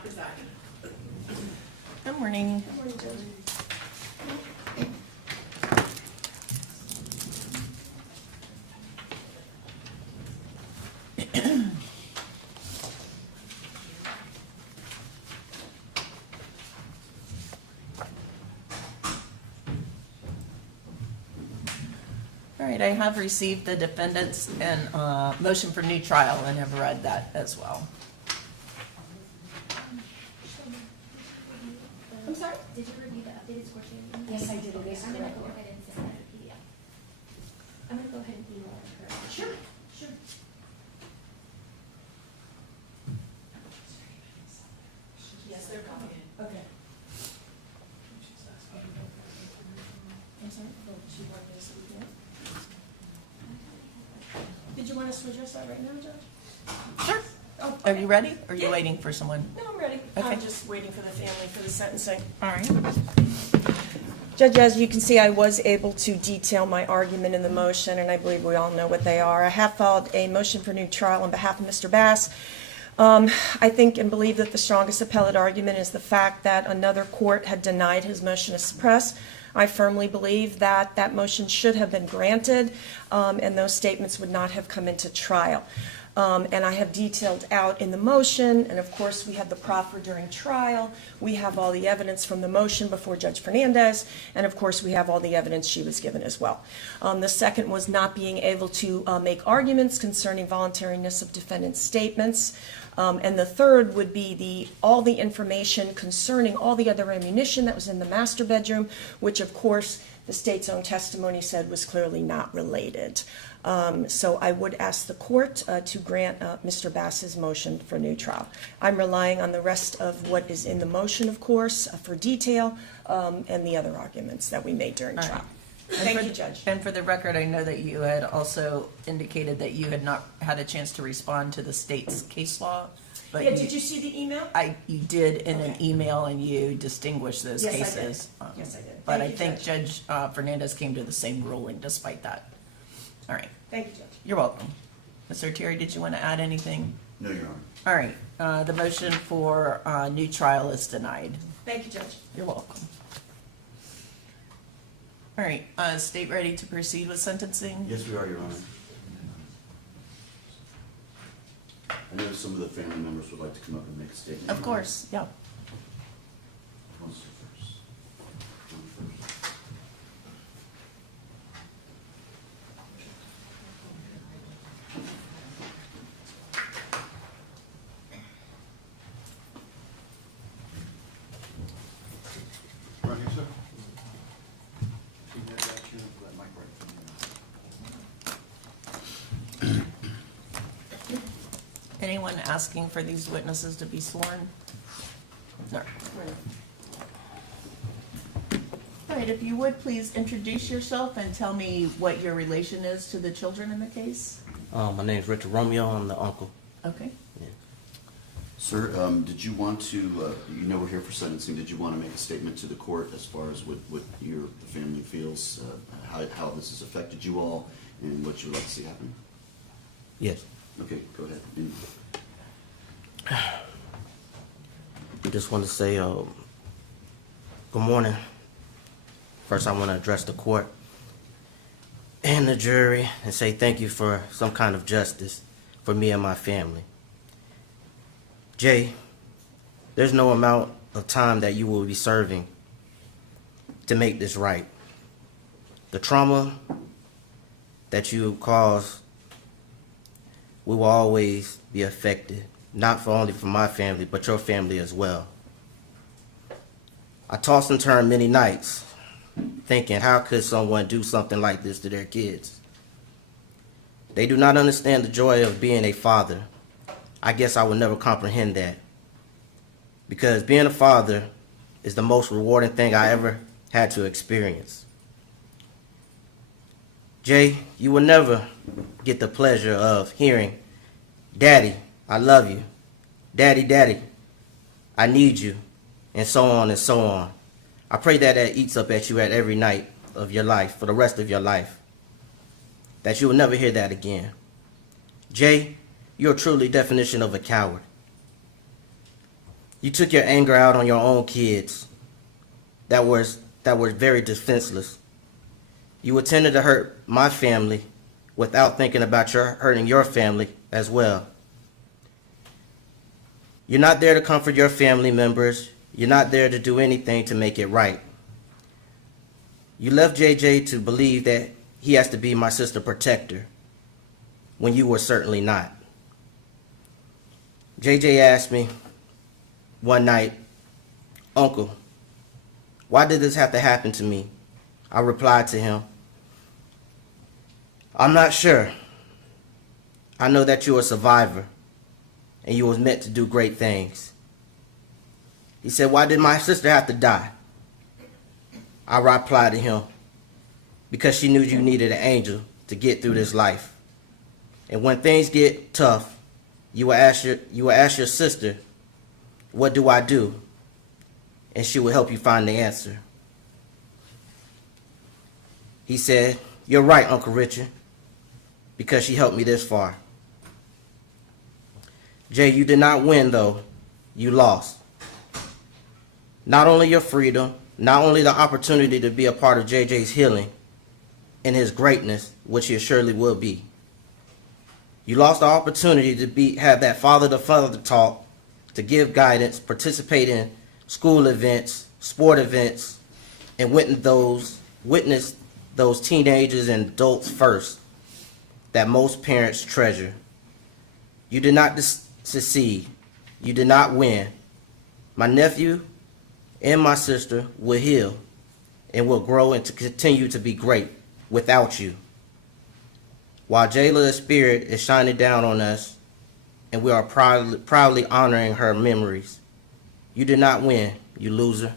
presiding. Good morning. Good morning, Judge. All right, I have received the defendant's and motion for new trial and have read that as well. I'm sorry? Did you review the updated score sheet? Yes, I did. It Okay, is I'm gonna correct. go ahead and send that a PDF. I'm gonna go ahead and email it to her. Sure, sure. Yes, they're coming in. Okay. I'm sorry, oh, she wanted us to do that? Did you want us to address that right now, Judge? Sure. Oh, Are you ready? Or are you Yeah. waiting for someone? No, I'm ready. Okay. I'm just waiting for the family for the sentencing. All right. Judge, as you can see, I was able to detail my argument in the motion, and I believe we all know what they are. I have filed a motion for new trial on behalf of Mr. Bass. I think and believe that the strongest appellate argument is the fact that another court had denied his motion to suppress. I firmly believe that that motion should have been granted, and those statements would not have come into trial. And I have detailed out in the motion, and of course, we had the proffer during trial. We have all the evidence from the motion before Judge Fernandez, and of course, we have all the evidence she was given as well. The second was not being able to make arguments concerning voluntariness of defendant's statements. And the third would be all the information concerning all the other ammunition that was in the master bedroom, which of course, the state's own testimony said was clearly not related. So I would ask the court to grant Mr. Bass's motion for new trial. I'm relying on the rest of what is in the motion, of course, for detail, and the other arguments that we made during All right. trial. And Thank for- you, Judge. And for the record, I know that you had also indicated that you had not had a chance to respond to the state's case law. But Yeah, did you see the email? You did in an Okay. email, and you distinguished those Yes, I did. cases. Yes, I did. But Thank I you, think Judge Fernandez came to the same ruling despite that. All right, Thank you, Judge. you're welcome. Mr. Terry, did you want to add anything? No, Your Honor. All right, the motion for new trial is denied. Thank you, Judge. You're welcome. All right, state ready to proceed with sentencing? Yes, we are, Your Honor. I know some of the family members would like to come up and make a statement. Of course, yeah. Who wants to first? Who first? Right here, sir. Keep that back here, that mic right there. Anyone asking for these witnesses to be sworn? No. All right, if you would, please introduce yourself and tell me what your relation is to the children in the case. My name's Richard Romeo. I'm the uncle. Okay. Sir, did you want to, you know we're here for sentencing, did you want to make a statement to the court as far as what the family feels, how this has affected you all, and what you would like to see happen? Yes. Okay, go ahead. I just want to say good morning. First, I want to address the court and the jury and say thank you for some kind of justice for me and my family. Jay, there's no amount of time that you will be serving to make this right. The trauma that you caused, we will always be affected, not only for my family, but your family as well. I tossed and turned many nights, thinking, how could someone do something like this to their kids? They do not understand the joy of being a father. I guess I will never comprehend that. Because being a father is the most rewarding thing I ever had to experience. Jay, you will never get the pleasure of hearing, Daddy, I love you. Daddy, Daddy, I need you. And so on and so on. I pray that that eats up at you at every night of your life, for the rest of your life. That you will never hear that again. Jay, you're truly definition of a coward. You took your anger out on your own kids that were very defenseless. You intended to hurt my family without thinking about hurting your family as well. You're not there to comfort your family members. You're not there to do anything to make it right. You left JJ to believe that he has to be my sister protector when you were certainly not. JJ asked me one night, "Uncle, why did this have to happen to me?" I replied to him, "I'm not sure. I know that you're a survivor and you was meant to do great things." He said, "Why did my sister have to die?" I replied to him, "Because she knew you needed an angel to get through this life. And when things get tough, you will ask your sister, 'What do I do?' And she will help you find the answer." He said, "You're right, Uncle Richard, because she helped me this far." Jay, you did not win, though. You lost. Not only your freedom, not only the opportunity to be a part of JJ's healing and his greatness, which he surely will be. You lost the opportunity to have that father-to-father talk, to give guidance, participate in school events, sport events, and witness those teenagers and adults first that most parents treasure. You did not succeed. You did not win. My nephew and my sister will heal and will grow and to continue to be great without you. While Jaylah's spirit is shining down on us, and we are proudly honoring her memories. You did not win, you loser.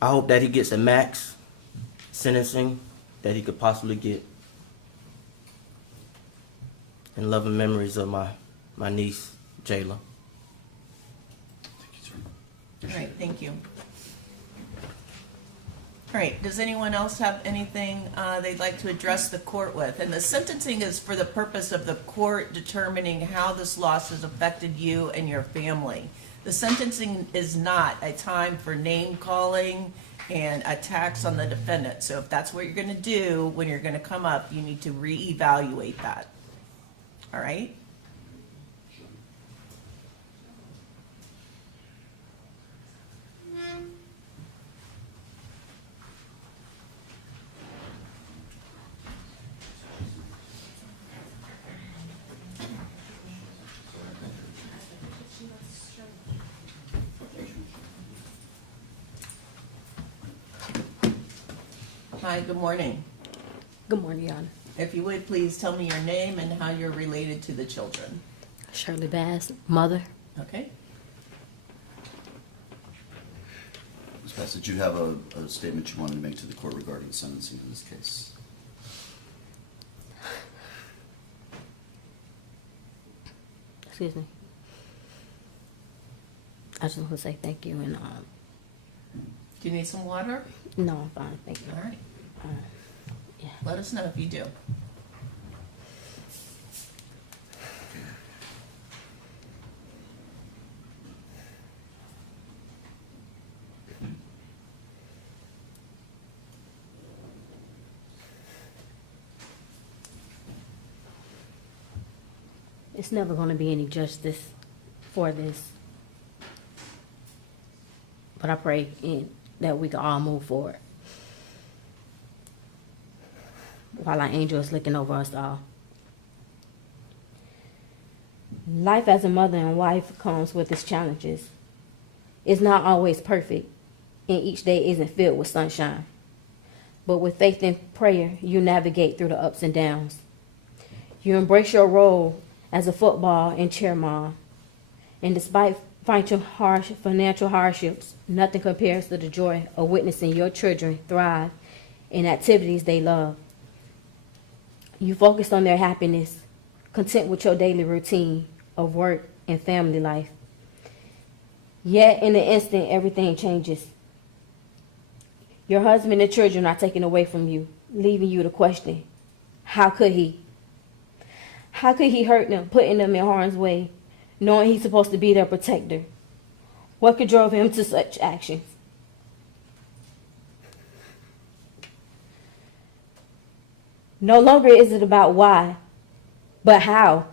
I hope that he gets the max sentencing that he could possibly get. And loving memories of my niece, Jaylah. Thank you, sir. All right, thank you. All right, does anyone else have anything they'd like to address the court with? And the sentencing is for the purpose of the court determining how this loss has affected you and your family. The sentencing is not a time for name calling and attacks on the defendant. So if that's what you're gonna do when you're gonna come up, you need to reevaluate that. All right? Hi, good morning. Good morning, Your Honor. If you would, please tell me your name and how you're related to the children. Shirley Bass, mother. Okay? Ms. Bass, did you have a statement you wanted to make to the court regarding the sentencing in this case? Excuse me. I just want to say thank you and Do you need some water? no, I'm fine, thank you. All right. Yeah. Let us know if you do. It's never going to be any justice for this, but I pray that we can all move forward while our angel is looking over us all. Life as a mother and wife comes with its challenges. It's not always perfect, and each day isn't filled with sunshine. But with faith and prayer, you navigate through the ups and downs. You embrace your role as a football and cheer mom. And despite financial hardships, nothing compares to the joy of witnessing your children thrive in activities they love. You focus on their happiness, content with your daily routine of work and family life. Yet in an instant, everything changes. Your husband and children are taken away from you, leaving you to question, how could he? How could he hurt them, putting them in harm's way, knowing he's supposed to be their protector? What could drove him to such actions? No longer is it about why, but how.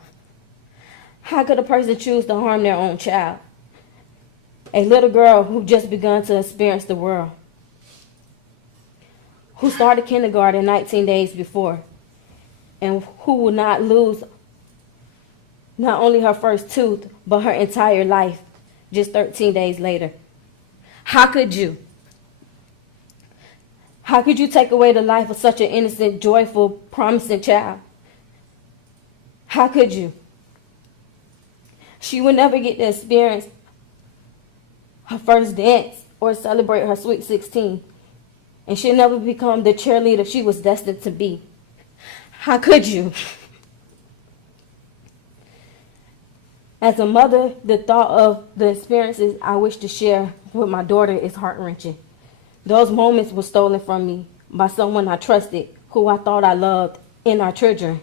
How could a person choose to harm their own child? A little girl who just begun to experience the world, who started kindergarten 19 days before, and who will not lose not only her first tooth, but her entire life just 13 days later. How could you? How could you take away the life of such an innocent, joyful, promising child? How could you? She would never get to experience her first dance or celebrate her sweet 16. And she'll never become the cheerleader she was destined to be. How could you? As a mother, the thought of the experiences I wish to share with my daughter is heart-wrenching. Those moments were stolen from me by someone I trusted, who I thought I loved, in our children.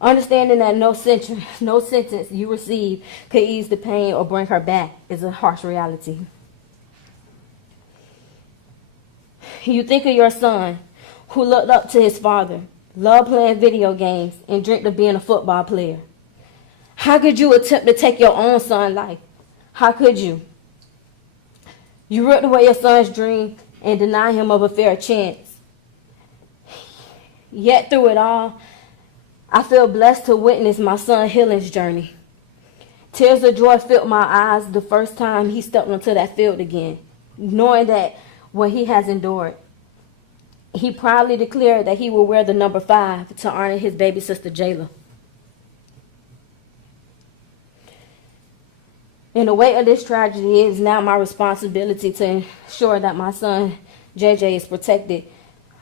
Understanding that no sentence you receive could ease the pain or bring her back is a harsh reality. You think of your son, who looked up to his father, loved playing video games, and dreamed of being a football player. How could you attempt to take your own son's life? How could you? You ripped away your son's dream and deny him of a fair chance. Yet through it all, I feel blessed to witness my son's healing journey. Tears of joy filled my eyes the first time he stepped onto that field again, knowing that what he has endured. He proudly declared that he will wear the number 5 to honor his baby sister Jaylah. And the weight of this tragedy is now my responsibility to ensure that my son JJ is protected.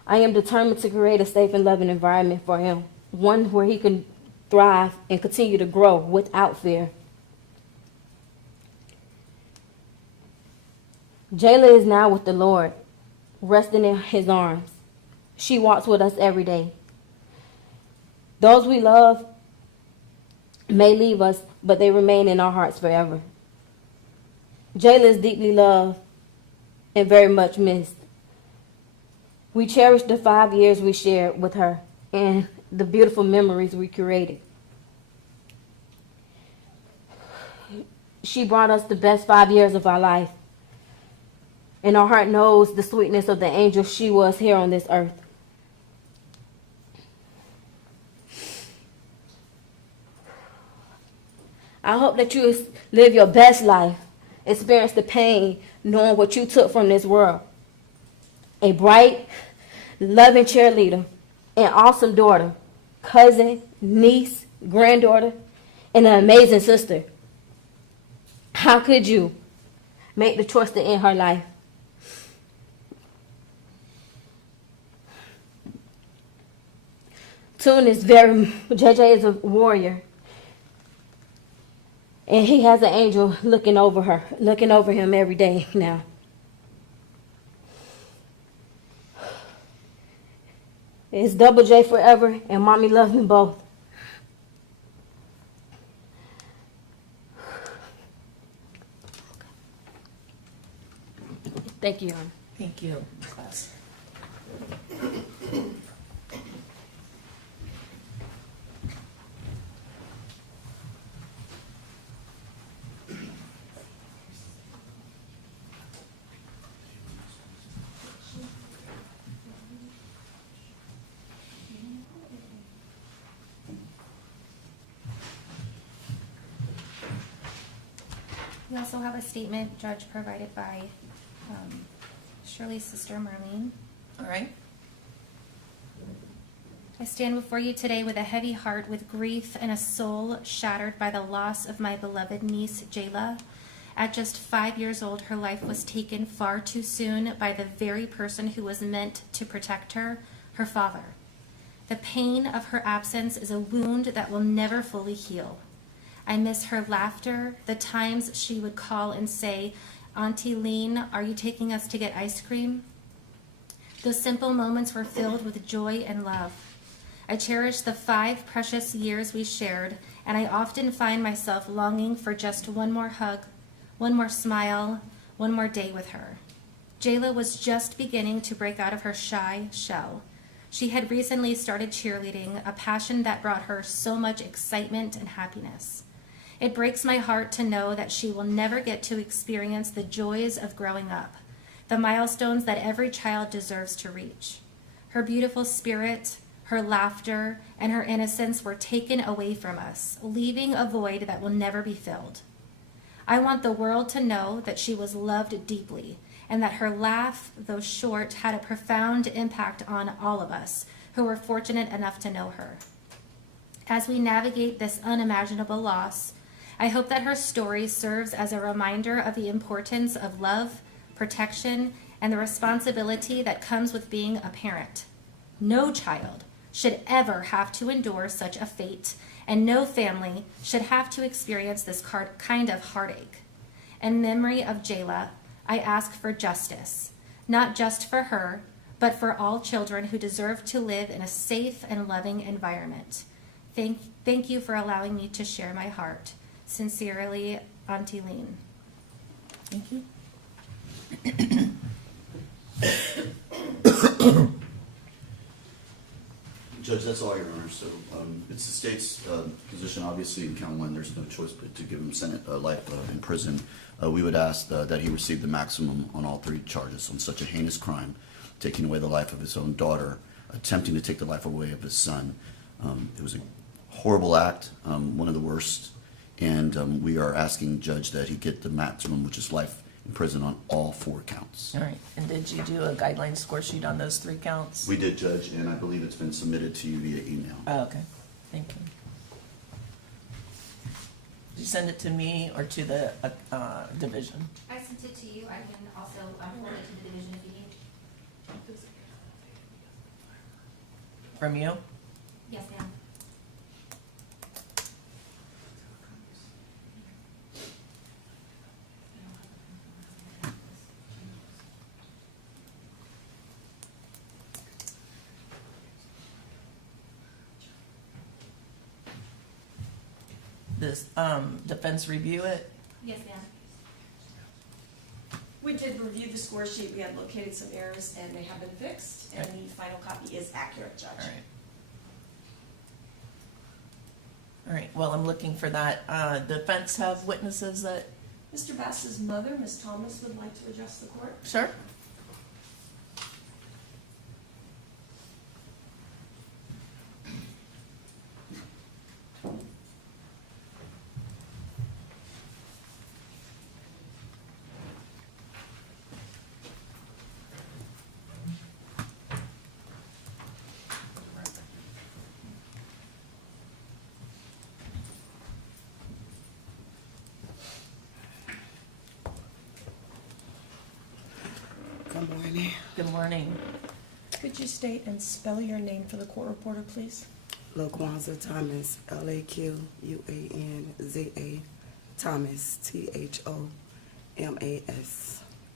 I am determined to create a safe and loving environment for him, one where he can thrive and continue to grow without fear. Jaylah is now with the Lord, resting in his arms. She walks with us every day. Those we love may leave us, but they remain in our hearts forever. Jaylah is deeply loved and very much missed. We cherish the 5 years we shared with her and the beautiful memories we created. She brought us the best 5 years of our life, and our heart knows the sweetness of the angel she was here on this earth. I hope that you live your best life, experience the pain, knowing what you took from this world. A bright, loving cheerleader, an awesome daughter, cousin, niece, granddaughter, and an amazing sister. How could you make the choice to end her life? JJ is a warrior. And he has an angel looking over him every day now. It's Double J forever, and Mommy loves them both. Thank you, Your Honor. Thank you, class. We also have a statement, Judge, provided by Shirley's sister, Marlene. All right. I stand before you today with a heavy heart, with grief and a soul shattered by the loss of my beloved niece, Jaylah. At just 5 years old, her life was taken far too soon by the very person who was meant to protect her, her father. The pain of her absence is a wound that will never fully heal. I miss her laughter, the times she would call and say, "Auntie Lean, are you taking us to get ice cream?" Those simple moments were filled with joy and love. I cherish the 5 precious years we shared, and I often find myself longing for just one more hug, one more smile, one more day with her. Jaylah was just beginning to break out of her shy shell. She had recently started cheerleading, a passion that brought her so much excitement and happiness. It breaks my heart to know that she will never get to experience the joys of growing up, the milestones that every child deserves to reach. Her beautiful spirit, her laughter, and her innocence were taken away from us, leaving a void that will never be filled. I want the world to know that she was loved deeply, and that her laugh, though short, had a profound impact on all of us who were fortunate enough to know her. As we navigate this unimaginable loss, I hope that her story serves as a reminder of the importance of love, protection, and the responsibility that comes with being a parent. No child should ever have to endure such a fate, and no family should have to experience this kind of heartache. In memory of Jaylah, I ask for justice, not just for her, but for all children who deserve to live in a safe and loving environment. Thank you for allowing me to share my heart. Sincerely, Auntie Lean. Thank you. Judge, that's all, Your Honor. So it's the state's position, obviously, in count 1, there's no choice but to give him life in prison. We would ask that he receive the maximum on all 3 charges on such a heinous crime, taking away the life of his own daughter, attempting to take the life away of his son. It was a horrible act, one of the worst, and we are asking Judge that he get the maximum, which is life in prison on all 4 counts. All right, and did you do a guideline score sheet on those 3 counts? We did, Judge, and I believe it's been submitted to you via email. Oh, okay, thank you. Did you send it to me or to the division? I sent it to you. I can also forward it to the division if you need. From you? Yes, ma'am. This defense review it? Yes, ma'am. We did review the score sheet, we had located some errors, and they have been fixed, and the final copy is accurate, Judge. All right. All right, well, I'm looking for that. Defense have witnesses that, Mr. Bass's mother, Ms. Thomas, would like to address the court. sure? Good morning. Good morning. Could you state and spell your name for the court reporter, please? Laquan Thomas, Laquanza, Thomas, Thomas.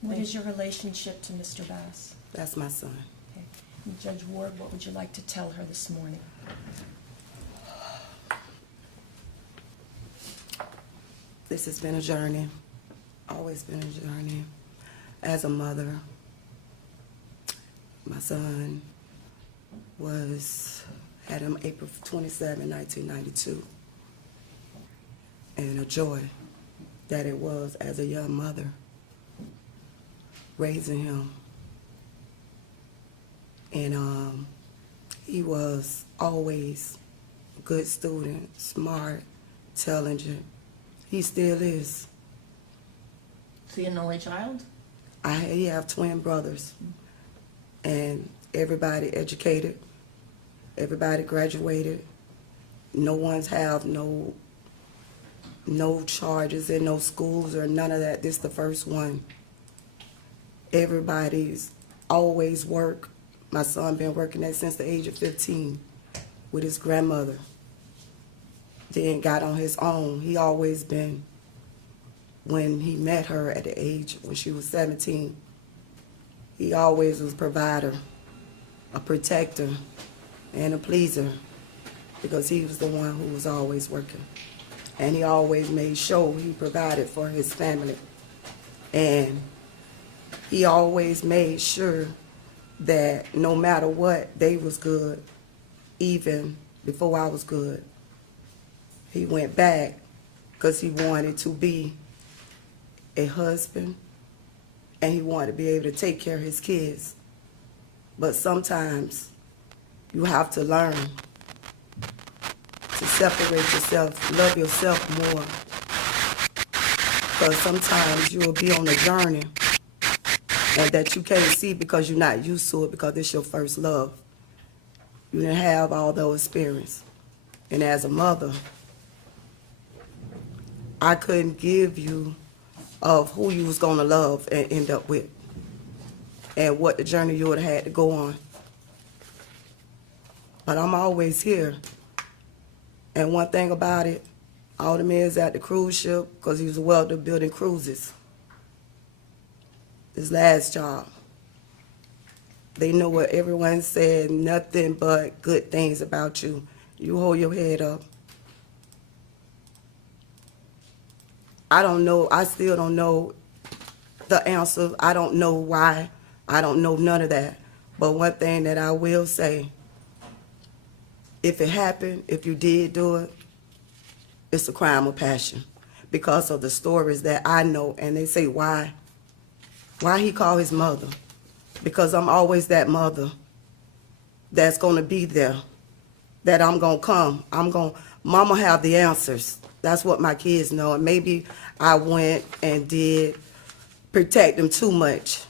What is your relationship to Mr. Bass? That's my son. Okay. And Judge Ward, what would you like to tell her this morning? This has been a journey, always been a journey. As a mother, my son had him April 27, 1992. And a joy that it was as a young mother, raising him. And he was always a good student, smart, intelligent. He still is. Is he an only child? He have twin brothers, and everybody educated, everybody graduated. No one's have no charges in no schools or none of that. This the first one. Everybody's always work. My son been working there since the age of 15 with his grandmother. Then got on his own. He always been, when he met her at the age when she was 17, he always was a provider, a protector, and a pleaser, because he was the one who was always working. And he always made sure he provided for his family. And he always made sure that no matter what, they was good, even before I was good. He went back because he wanted to be a husband, and he wanted to be able to take care of his kids. But sometimes you have to learn to separate yourself, love yourself more. Because sometimes you will be on a journey and that you can't see because you're not used to it, because it's your first love. You didn't have all those experience. And as a mother, I couldn't give you of who you was gonna love and end up with, and what the journey you would have had to go on. But I'm always here. And one thing about it, all the men's at the cruise ship, because he was a welder building cruises. His last job. They know what everyone said, nothing but good things about you. You hold your head up. I don't know, I still don't know the answer. I don't know why. I don't know none of that. But one thing that I will say, if it happened, if you did do it, it's a crime of passion. Because of the stories that I know, and they say why. Why he called his mother? Because I'm always that mother that's gonna be there, that I'm gonna come. Mama have the answers. That's what my kids know. And maybe I went and did protect them too much.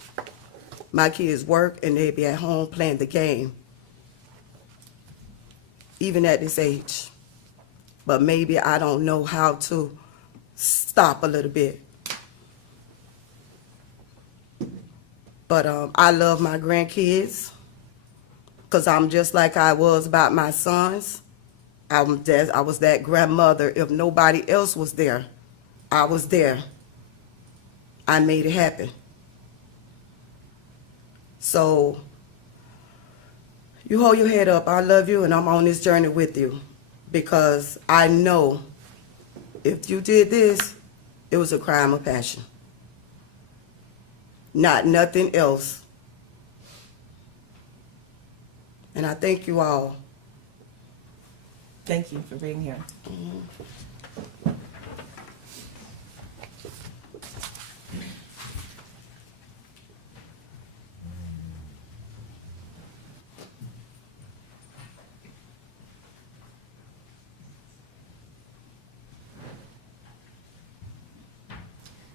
My kids work and they be at home playing the game, even at this age. But maybe I don't know how to stop a little bit. But I love my grandkids, because I'm just like I was about my sons. I was that grandmother. If nobody else was there, I was there. I made it happen. So you hold your head up. I love you, and I'm on this journey with you, because I know if you did this, it was a crime of passion. Not nothing else. And I thank you all. Thank you for being here.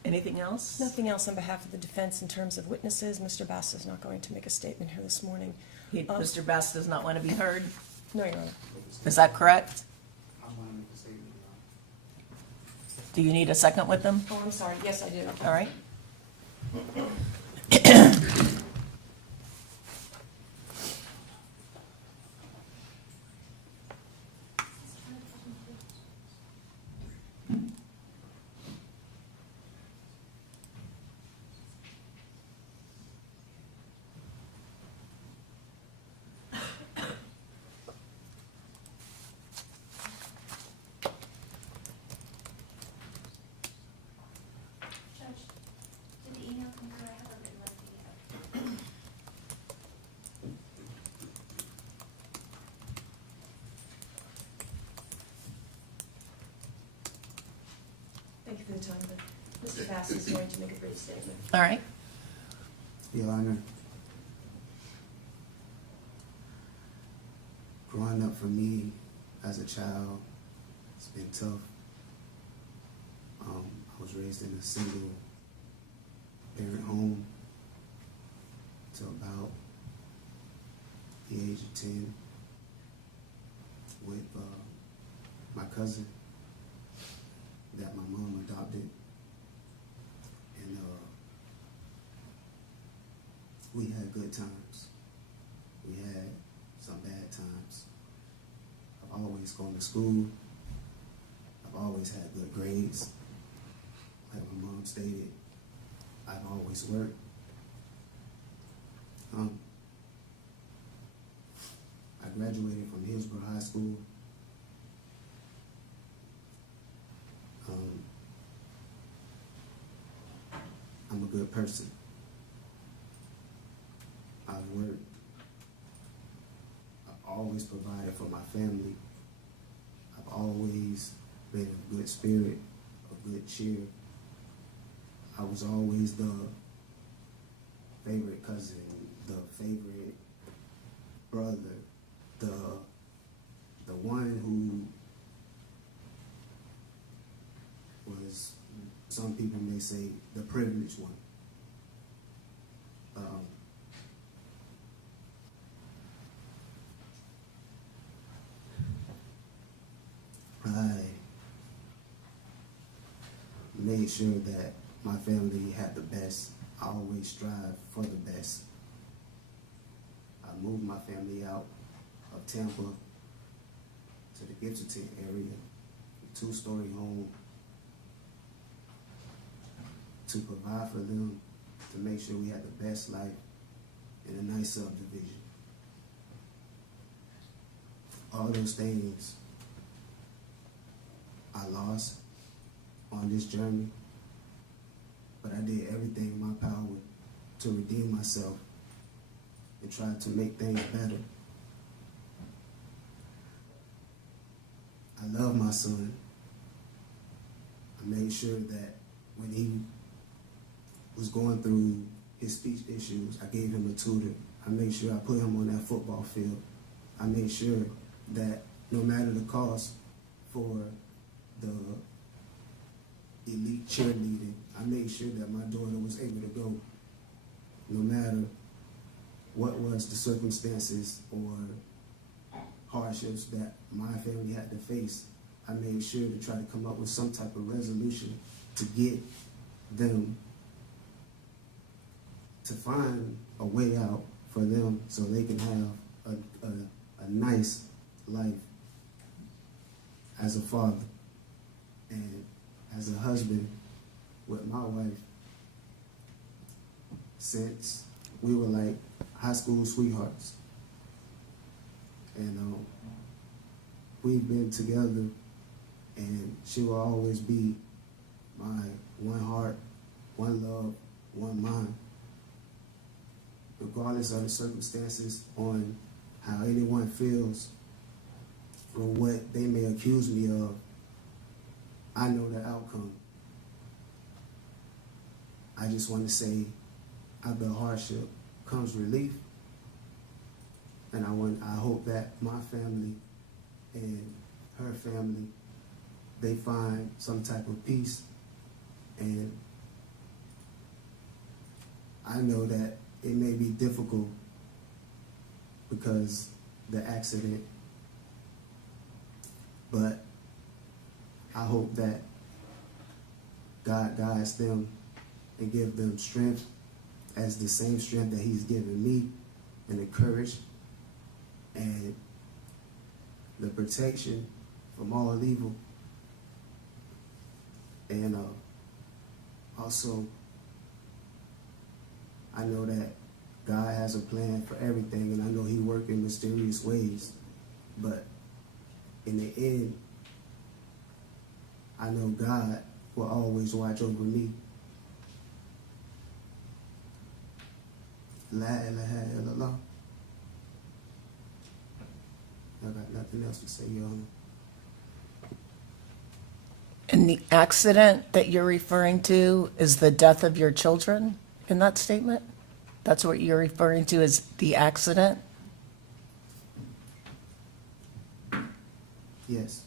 Anything else? Nothing else on behalf of the defense in terms of witnesses. Mr. Bass is not going to make a statement here this morning. Mr. Bass does not want to be heard. No, Your Honor. Is that correct? Do you need a second with them? Oh, I'm sorry. Yes, I do. All right. Thank you for the time, but Mr. Bass is going to make a brief statement. All right. Your Honor, growing up for me as a child, it's been tough. I was raised in a single parent home till about the age of 10 with my cousin that my mom adopted. And we had good times. We had some bad times. I've always gone to school. I've always had good grades. Like my mom stated, I've always worked. I graduated from Hillsborough High School. I'm a good person. I've worked. I've always provided for my family. I've always been of good spirit, of good cheer. I was always the favorite cousin, the favorite brother, the one who was, some people may say, the privileged one. I made sure that my family had the best. I always strive for the best. I moved my family out of Tampa to the Gibson area, a 2-story home, to provide for them, to make sure we had the best life in a nice subdivision. All those things I lost on this journey, but I did everything in my power to redeem myself and try to make things better. I love my son. I made sure that when he was going through his speech issues, I gave him a tutor. I made sure I put him on that football field. I made sure that no matter the cost for the elite cheerleading, I made sure that my daughter was able to go, no matter what was the circumstances or hardships that my family had to face. I made sure to try to come up with some type of resolution to get them to find a way out for them so they can have a nice life as a father and as a husband with my wife. Since we were like high school sweethearts, and we've been together, and she will always be my one heart, one love, one mind. Regardless of the circumstances on how anyone feels or what they may accuse me of, I know the outcome. I just want to say, out of the hardship comes relief, and I hope that my family and her family, they find some type of peace. And I know that it may be difficult because the accident, but I hope that God guides them and give them strength as the same strength that He's given me, and the courage and the protection from all evil. And also, I know that God has a plan for everything, and I know He works in mysterious ways. But in the end, I know God will always watch over me. La ilaha illallah. I got nothing else to say, Your Honor. And the accident that you're referring to is the death of your children in that statement? That's what you're referring to as the accident? Yes.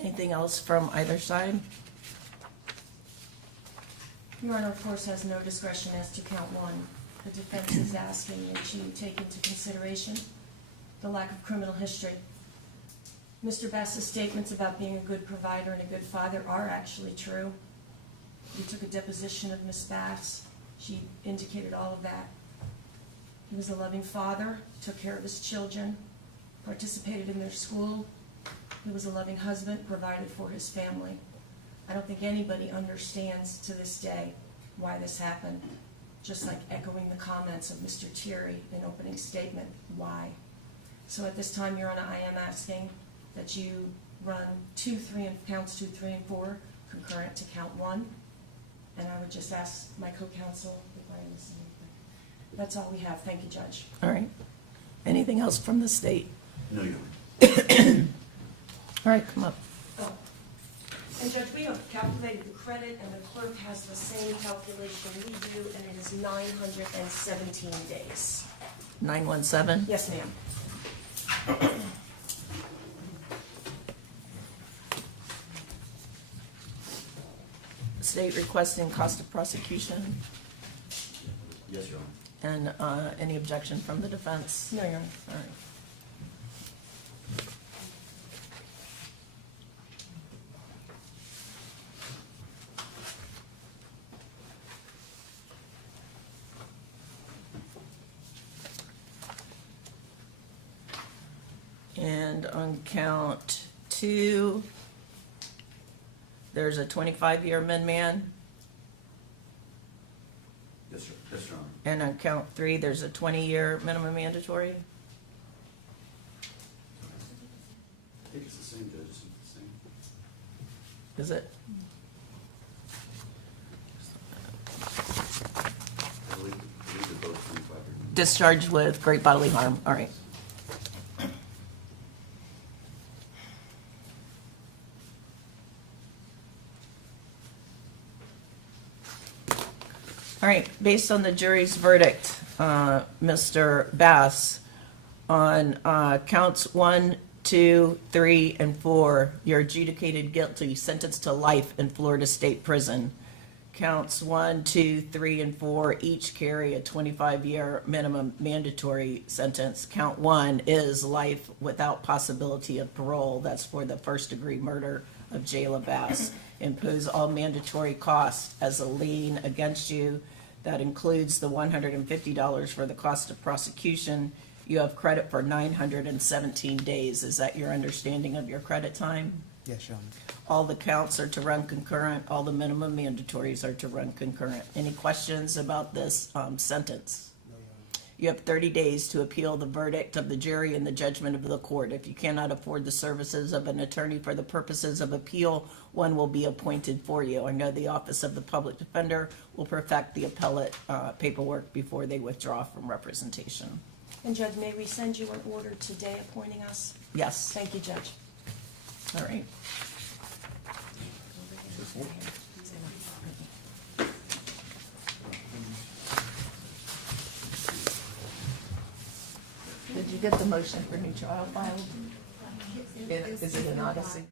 Anything else from either side? Your Honor, of course, has no discretion as to count one. The defense is asking you to take into consideration the lack of criminal history. Mr. Bass's statements about being a good provider and a good father are actually true. We took a deposition of Miss Bass. She indicated all of that. He was a loving father, took care of his children, participated in their school. He was a loving husband, provided for his family. I don't think anybody understands to this day why this happened. Just like echoing the comments of Mr. Thierry in opening statement, why? So at this time, Your Honor, I am asking that you run counts 2, 3, and 4 concurrent to count 1. And I would just ask my co-counsel if I missed anything. That's all we have. Thank you, Judge. All right. Anything else from the state? No, Your Honor. All right, come up. Oh. And Judge, we have calculated the credit, and the clerk has the same calculation we do, and it is 917 days. 917? Yes, ma'am. State requesting cost of prosecution, Yes, Your Honor. and any objection from the defense? No, Your Honor. All right. And on count 2, there's a 25-year min-man, Yes, sir. Yes, Your Honor. and on count 3, there's a 20-year minimum mandatory. I think it's the same, Judge. Isn't it the same? Is it? I believe they're both 25 years. Discharged with great bodily harm. All right. All right, based on the jury's verdict, Mr. Bass, on counts 1, 2, 3, and 4, you're adjudicated guilty, sentenced to life in Florida State Prison. Counts 1, 2, 3, and 4 each carry a 25-year minimum mandatory sentence. Count 1 is life without possibility of parole. That's for the first-degree murder of Jaylah Bass. Impose all mandatory costs as a lien against you. That includes the $150 for the cost of prosecution. You have credit for 917 days. Is that your understanding of your credit time? Yes, Your Honor. All the counts are to run concurrent. All the minimum mandatories are to run concurrent. Any questions about this sentence? You have 30 days to appeal the verdict of the jury and the judgment of the court. If you cannot afford the services of an attorney for the purposes of appeal, one will be appointed for you. I know the Office of the Public Defender will perfect the appellate paperwork before they withdraw from representation. And Judge, may we send you an order today appointing us? Yes. Thank you, Judge. All right. Did you get the motion for new trial filed? Is it an Odyssey?